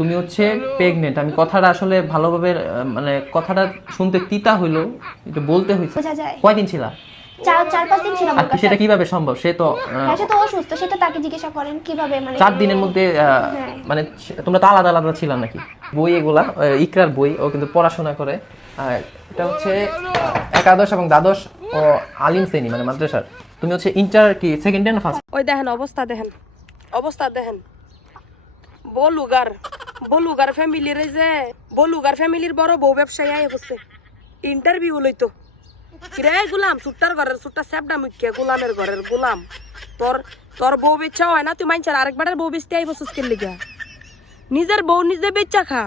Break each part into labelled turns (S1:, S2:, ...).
S1: তুমি হচ্ছে প্রেগনেন্ট আমি কথাটা আসলে ভালোভাবে মানে কথাটা শুনতে তিতা হইল একটু বলতে
S2: যায়।
S1: কয়দিন ছিলা?
S2: চার চার পাঁচ দিন ছিলাম
S1: আর সেটা কীভাবে সম্ভব? সে তো
S2: হ্যাঁ সে তো অসুস্থ সেটা তাকে জিজ্ঞাসা করেন কীভাবে মানে
S1: চার দিনের মধ্যে
S2: হ্যাঁ।
S1: মানে তোমরা তো আলাদা আলাদা ছিল নাকি? বই এগুলা ইকরার বই ও কিন্তু পড়াশোনা করে। এটা হচ্ছে একাদশ এবং দ্বাদশ ও আলিম শ্রেণি মানে মাদ্রাসার। তুমি হচ্ছে ইন্টার কি সেকেন্ড ইয়ার না ফার্স্ট
S3: ওই দেখেন অবস্থা দেখেন। অবস্থা দেখেন। বলুগার বলুগার ফ্যামিলির যে, বলুগার ফ্যামিলির বড় বউ ব্যবসায়ী আয় বসছে ইন্টারভিউ লইতো। কিরে গুলাম, সুট্টার ঘরের সুট্টা স্যাপডা মুখ্য গোলামের ঘরের গোলাম। তোর তোর বউ বেচা হয় না, তুই মাইনছার আরেকবারের বউ বেচতে আই বসছিস কেন লিগা। নিজের বউ নিজে বেচা খা।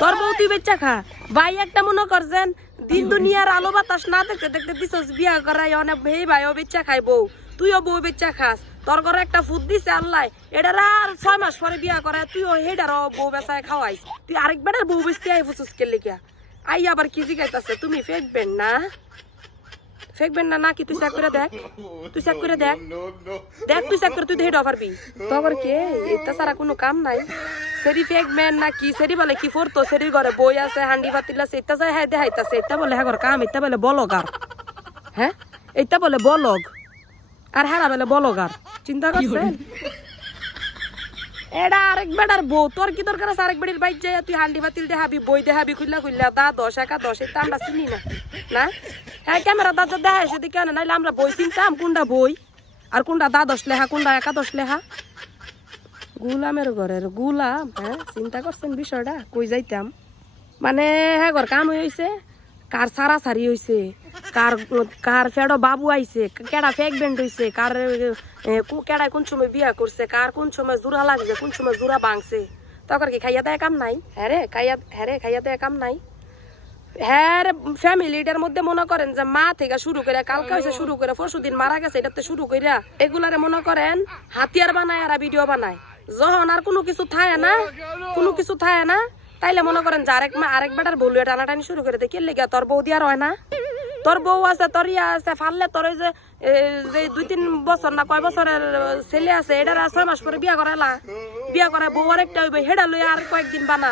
S3: তোর বউ তুই বেচা খা। ভাই একটা মনে করছেন দিন দুনিয়ার আলো বাতাস না দেখতে দেখতে দিছস বিয়া করাই অনেক ভেই ভাই ও বেচা খাই বউ। তুইও বউ বেচা খাস। তোর ঘরে একটা ফুট দিছে আল্লাহ, এটার আর ছয় মাস পরে বিয়া করে তুইও হেডার বউ বেচায় খাওয়াইস। তুই আরেকবার বউ বেচতে আই ফুসুস কে লিখা আই আবার কি জিগাইতাছে, তুমি ফেকবেন না? ফেকবেন না নাকি তুই চেক করে দেখ? তুই চেক করে দেখ? দেখ তুই চেক করে, তুই হেড পারবি তোর কে? এটা সারা কোনো কাম নাই। সেরি ফেকবেন না কি? সেরি বলে কি ফোরতো? সেরি ঘরে বই আছে, হান্ডি পাতিল আছে এটা যায় হ্যাঁ দেখাইতাছে এটা বলে হ্যাঁ কাম এটা বলে বলগ আর হ্যাঁ? এটা বলে বলগ। আর হ্যাঁ বলে বলগ আর চিন্তা করছেন? এটা আরেক বেটার বউ তোর কি দরকার আছে আরেক বেটির বাইক যায় তুই হান্ডি বাতিল দেখাবি বই দেখাবি খুললা খুললা দা দশ একা দশ এটা আমরা চিনি না। না? হ্যাঁ ক্যামেরা দা যা দেখা সেদিকে কেন? নাইলে আমরা বই চিনতাম। কোনটা বই? আর কোনটা দা দশ লেখা কোনটা একা দশ লেখা গুলামের ঘরের গুলাম হ্যাঁ? চিন্তা করছেন বিষয়টা? কই যাইতাম? মানে হ্যাঁ ঘর কাম হয়েছে কার সারা সারি হয়েছে কার কার ফেডো বাবু আইছে, কেডা ব্যান্ড হয়েছে কার কেডায় কোন সময় বিয়া করছে, কার কোন সময় জোড়া লাগছে, কোন সময় জোড়া বাংছে তখন কি খাইয়া দেয় কাম নাই? হ্যাঁ রে, খাইয়া হ্যাঁ রে, খাইয়া দেয় কাম নাই। হ্যাঁ ফ্যামিলিটার মধ্যে মনে করেন যে মা থেকে শুরু করে, কালকে হয়েছে শুরু করে, পরশু দিন মারা গেছে, এটাতে শুরু করে এগুলারে মনে করেন হাতিয়ার বানায় আর ভিডিও বানায়। যখন আর কোনো কিছু থায় না, কোনো কিছু থায় না তাইলে মনে করেন যে আরেক মা আরেক বেটার বলু টানাটানি শুরু করে দেখি লেগে তোর বউ দিয়ার হয় না? তোর বউ আছে, তোর ইয়া আছে, ফাললে তোর যে যে দুই তিন বছর না কয় বছরের ছেলে আছে, এটার আর ছয় মাস পরে বিয়া করালা বিয়া করে বউ আরেকটা হইবে, হেডা লই আর কয়েকদিন বানা।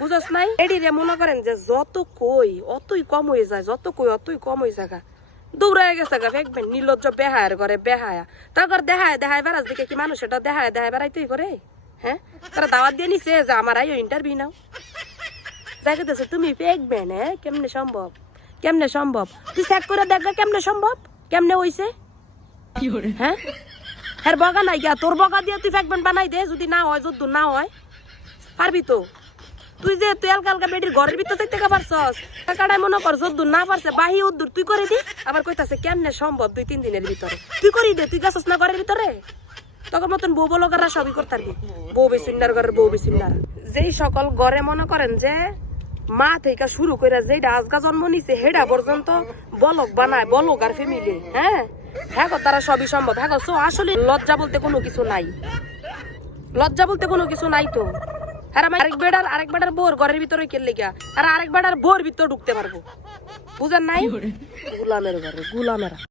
S3: বুঝস নাই? এডি রে মনে করেন যে যত কই, অতই কম হয়ে যায়, যত কই অতই কম হয়ে যায়। দৌড়ায় গেছে গা ফেকবেন নির্লজ্জ বেহায়ের করে বেহায়া। তারপর দেখায় দেখায় বেড়াস দিকে কি মানুষ এটা দেখায় দেখায় বেড়াইতেই করে? হ্যাঁ? তারা দাওয়াত দিয়ে নিছে যে আমার আইও ইন্টারভিউ নাও। যাই করতেছে তুমি ফেকবেন হ্যাঁ কেমনে সম্ভব? কেমনে সম্ভব? তুই চেক করে দেখ কেমনে সম্ভব? কেমনে হইছে? হ্যাঁ? হ্যাঁ বগা নাই গা তোর বগা দিয়ে তুই ফেকবেন বানাই দে যদি না হয় যদি না হয়। পারবি তো? তুই যে তুই হালকা হালকা বেটির ঘরের ভিতর থেকে টাকা পারছস। টাকাটাই মনে কর যদ্দুর না পারছে বাহি উদ্দুর তুই করে দি। আবার কইতাছে কেমনে সম্ভব দুই তিন দিনের ভিতরে? তুই করি দে তুই গাছস না ঘরের ভিতরে? তখন মতন বউ বলগাররা সবই করতারবি বউ বেসিন্ডার ঘরের বউ বেসিন্ডার যেই সকল ঘরে মনে করেন যে মা থেকে শুরু করে যেটা আজগা জন্ম নিছে হেডা পর্যন্ত বলক বানায় বলক আর ফ্যামিলি হ্যাঁ? হ্যাঁ তারা সবই সম্ভব। হ্যাঁ গো, আসলে লজ্জা বলতে কোনো কিছু নাই। লজ্জা বলতে কোনো কিছু নাই তো। আর আমি আরেক বেড়ার আরেক বেড়ার বোর ঘরের ভিতরে কেলে গিয়া আর আরেক বেড়ার বোর ভিতরে ঢুকতে পারব। বুঝেন নাই? গুলামের ঘরে গুলামেরা।